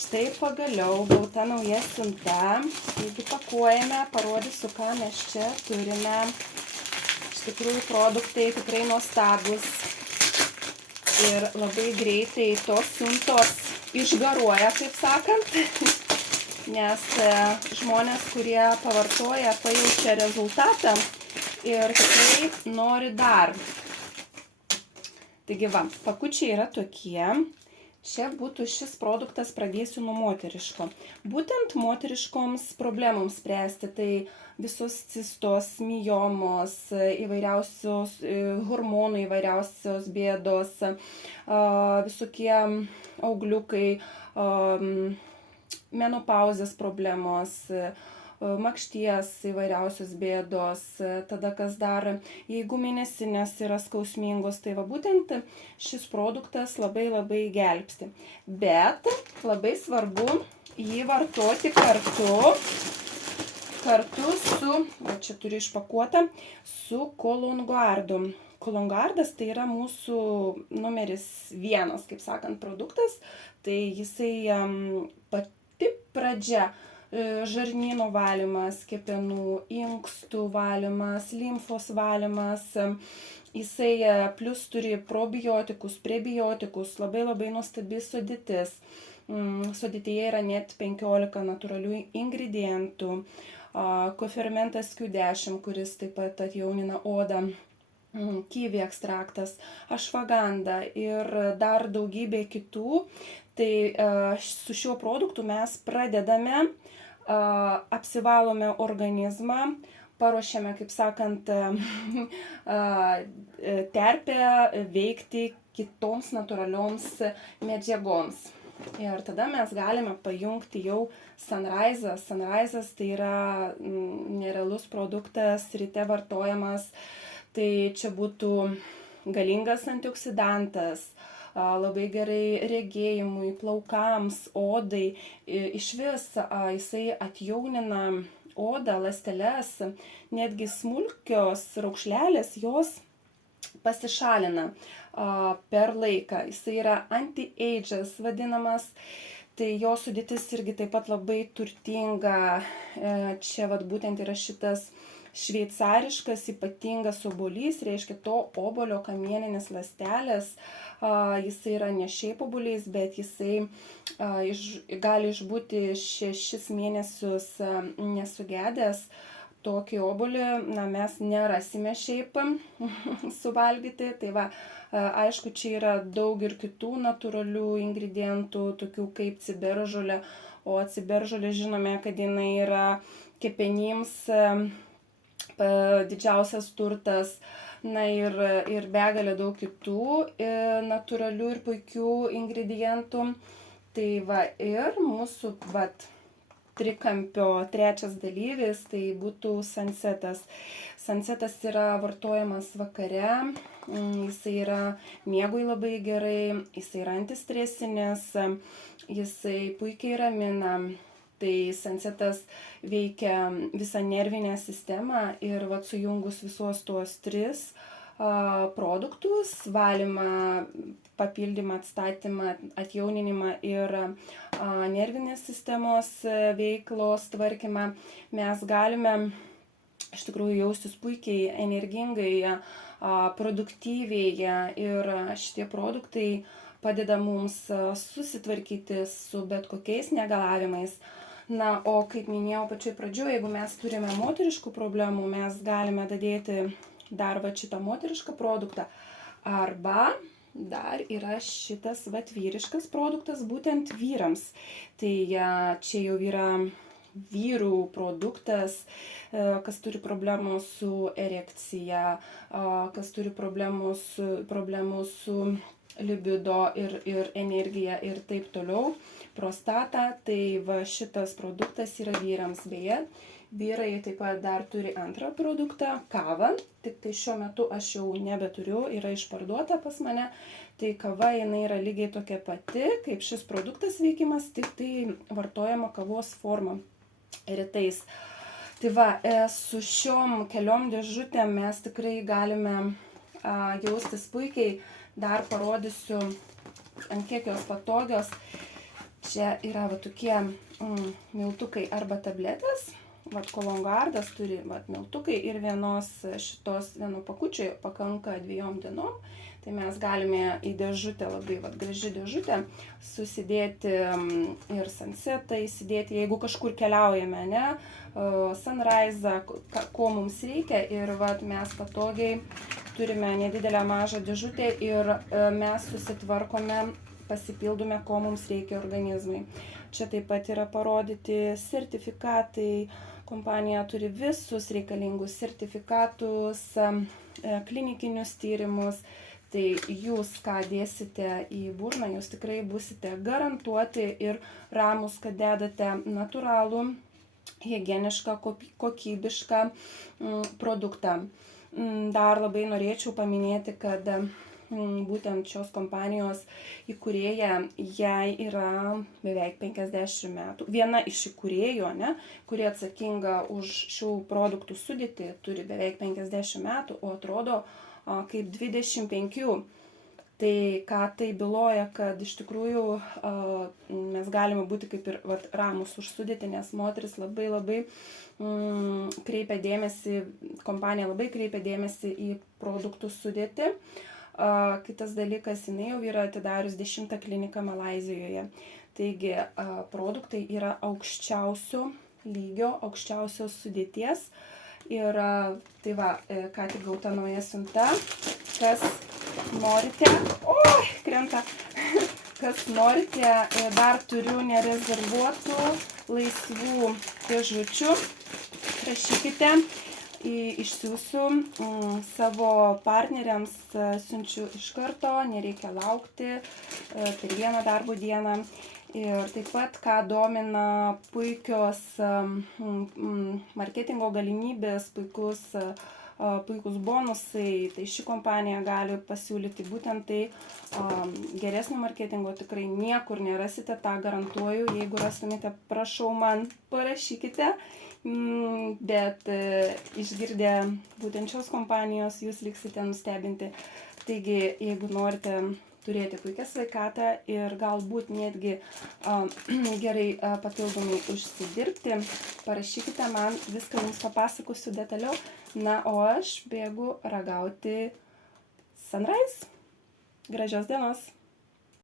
Štai pagaliau gauta nauja siunta. Jeigu pakuojame, parodysiu, ką mes čia turime. Iš tikrųjų, produktai tikrai nuostabus. Ir labai greitai tos siuntos išgaruoja, taip sakant. Nes žmonės, kurie pavartoja, pajaučia rezultatą ir tikrai nori dar. Taigi va, pakučiai yra tokie. Čia būtų šis produktas, pradėsiu nuo moteriško. Būtent moteriškoms problemoms spręsti, tai visos cistos, miomos, įvairiausios hormonų, įvairiausios bėdos, visokie augliukai, menopauzės problemos, makšties įvairiausios bėdos, tada kas dar, jeigu mėnesinės yra skausmingos, tai va būtent šis produktas labai gelbsti. Bet labai svarbu jį vartoti kartu su, va čia turiu išpakuotą, su kolongardu. Kolongardas tai yra mūsų numeris 1, kaip sakant, produktas, tai jisai pati pradžia. Žarnyno valymas, kepenų, inkstų valymas, limfos valymas. Jisai plus turi probiotikus, prebiotikus, labai nuostabi sudėtis. Sudėtyje yra net 15 natūralių ingredientų. Kofermentas Q10, kuris taip pat atjaunina odą. Kivi ekstraktas, ašvaganda ir dar daugybė kitų. Tai su šiuo produktu mes pradedame, apsivalome organizmą, paruošiame, kaip sakant, terpę veikti kitoms natūralioms medžiagoms. Ir tada mes galime pajungti jau Sunrise. Sunrise'as tai yra nerealus produktas, ryte vartojamas. Tai čia būtų galingas antioksidantas, labai gerai regėjimui, plaukams, odai. Išvis jisai atjaunina odą, ląsteles, netgi smulkios raukšlelės jos pasišalina per laiką. Jisai yra anti-age'as vadinamas. Tai jo sudėtis irgi taip pat labai turtinga. Čia vat būtent yra šitas šveicariškas ypatingas obuolys, reiškia to obuolio kamieninės ląstelės. Jisai yra ne šiaip obuolys, bet jisai gali išbūti 6 mėnesius nesugedęs. Tokį obuolį mes nerasime šiaip suvalgyti. Tai va, aišku, čia yra daug ir kitų natūralių ingredientų, tokių kaip ciberžolė. O ciberžolė žinome, kad jinai yra kepenims didžiausias turtas. Na ir begalė daug kitų natūralių ir puikių ingredientų. Tai va, ir mūsų trikampio trečias dalyvis, tai būtų Sunsetas. Sunsetas yra vartojamas vakare, jisai yra miegui labai gerai, jisai yra antistresinis, jisai puikiai ramina. Tai Sunsetas veikia visą nervinę sistemą ir sujungus visos tuos 3 produktus, valymą, papildymą, atstatymą, atjauninimą ir nervinės sistemos veiklos tvarkymą, mes galime iš tikrųjų jaustis puikiai, energingai, produktyviai ir šitie produktai padeda mums susitvarkyti su bet kokiais negalavimais. Na, o kaip minėjau pačioj pradžioje, jeigu mes turime moteriškų problemų, mes galime dadėti dar šitą moterišką produktą. Arba dar yra šitas vyriškas produktas būtent vyrams. Tai čia jau yra vyrų produktas, kas turi problemų su erekcija, kas turi problemų su libido ir energija ir taip toliau, prostata. Tai va šitas produktas yra vyrams. Beje, vyrai taip pat dar turi antrą produktą, kavą. Tik tai šiuo metu aš jau nebeturiu, yra išparduota pas mane. Tai kava jinai yra lygiai tokia pati, kaip šis produktas veikimas, tik tai vartojama kavos forma rytais. Tai va, su šiom keliom dėžutėm mes tikrai galime jaustis puikiai. Dar parodysiu, ant kiek jos patogios. Čia yra va tokie miltukai arba tabletės. Vat Kolongardas turi vat miltukai ir vieno pakučio pakanka 2 dienom. Tai mes galime į dėžutę, labai vat graži dėžutė, susidėti ir Sunsetą įsidėti, jeigu kažkur keliaujame, ne, Sunrise'ą, ko mums reikia. Ir vat mes patogiai turime nedidelę mažą dėžutę ir mes susitvarkome, pasipildome, ko mums reikia organizmui. Čia taip pat yra parodyti sertifikatai. Kompanija turi visus reikalingus sertifikatus, klinikinius tyrimus. Tai jūs, ką dėsite į burną, jūs tikrai būsite garantuoti ir ramus, kad dedate natūralų, higienišką, kokybišką produktą. Dar labai norėčiau paminėti, kad būtent šios kompanijos įkūrėja, jai yra beveik 50 metų. Viena iš įkūrėjų, ne, kuri atsakinga už šių produktų sudėtį, turi beveik 50 metų, o atrodo kaip 25. Tai ką tai byloja, kad iš tikrųjų mes galime būti kaip ir ramus už sudėtį, nes moteris labai kreipia dėmesį, kompanija labai kreipia dėmesį į produktų sudėtį. Kitas dalykas, jinai jau yra atidarius 10 kliniką Malaizijoje. Taigi produktai yra aukščiausio lygio, aukščiausios sudėties. Ir tai va, ką tik gauta nauja siunta. Kas norite, krenta, kas norite, dar turiu nerezervuotų laisvų dėžučių. Rašykite. Išsiųsiu savo partneriams, siunčiu iš karto, nereikia laukti per vieną darbo dieną. Ir taip pat, ką domina puikios marketingo galimybės, puikus bonusai, tai ši kompanija gali pasiūlyti būtent tai. Geresnio marketingo tikrai niekur nerasite, tą garantuoju. Jeigu rastumėte, prašau man parašykite. Bet išgirdę būtent šios kompanijos, jūs liksite nustebinti. Taigi, jeigu norite turėti puikią sveikatą ir galbūt netgi gerai papildomai užsidirbti, parašykite man, viską jums papasakosiu detaliau. Na, o aš bėgu ragauti Sunrise. Gražios dienos.